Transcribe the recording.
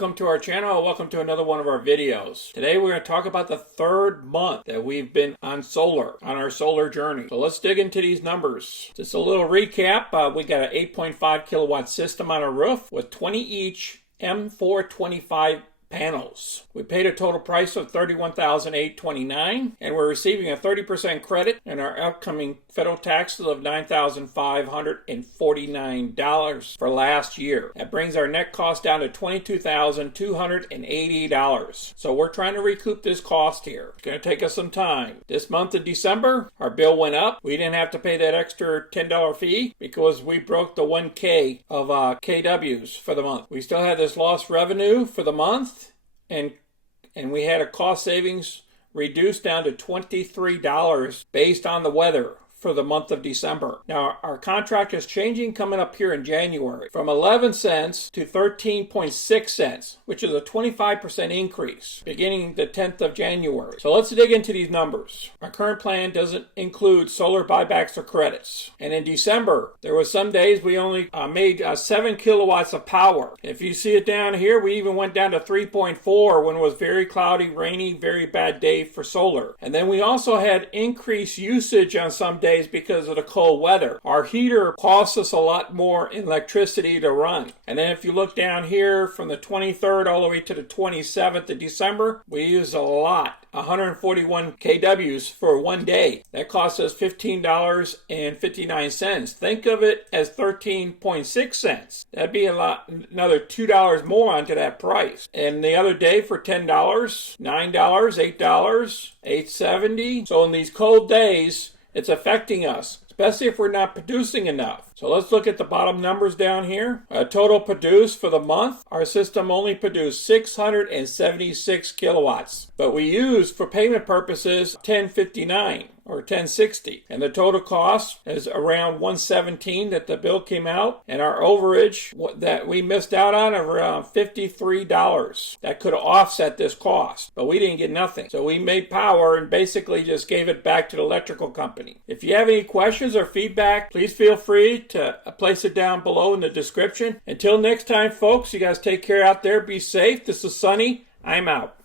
welcome to our channel. Welcome to another one of our videos. Today we're going to talk about the third month that we've been on our solar journey. So let's dig into these numbers. Just a little recap. We got an 8.5 kilowatt system on our roof with 20 each M425 panels. We paid a total price of $31,829, and we're receiving a 30% credit in our upcoming federal taxes of $9,549 for last year. That brings our net cost down to $22,280. So we're trying to recoup this cost here. It's going to take us some time. This month of December, our bill went up. We didn't have to pay that extra $10 fee because we broke the 1K of KWs for the month. We still had this lost revenue for the month, and we had a cost savings reduced down to $23 based on the weather for the month of December. Now, our contract is changing coming up here in January from 11 cents to 13.6 cents, which is a 25% increase beginning the 10th of January. So let's dig into these numbers. Our current plan doesn't include solar buybacks or credits. And in December, there was some days we only made 7 kilowatts of power. If you see it down here, we even went down to 3.4 when it was very cloudy, rainy, very bad day for solar. And then we also had increased usage on some days because of the cold weather. Our heater costs us a lot more in electricity to run. And then if you look down here from the 23rd all the way to the 27th of December, we use a lot. 141 kWs for one day. That costs us $15.59. Think of it as 13.6 cents. That'd be another $2 more onto that price. And the other day for $10, $9, $8, $8.70. So in these cold days, it's affecting us, especially if we're not producing enough. So let's look at the bottom numbers down here. Total produced for the month, our system only produced 676 kilowatts, but we used for payment purposes 1059 or 1060, and the total cost is around 117 that the bill came out, and our overage that we missed out on around $53. That could have offset this cost, but we didn't get nothing. So we made power and basically just gave it back to the electrical company. If you have any questions or feedback, please feel free to place it down below in the description. Until next time, folks, you guys take care out there. Be safe. This is Sunny. I'm out.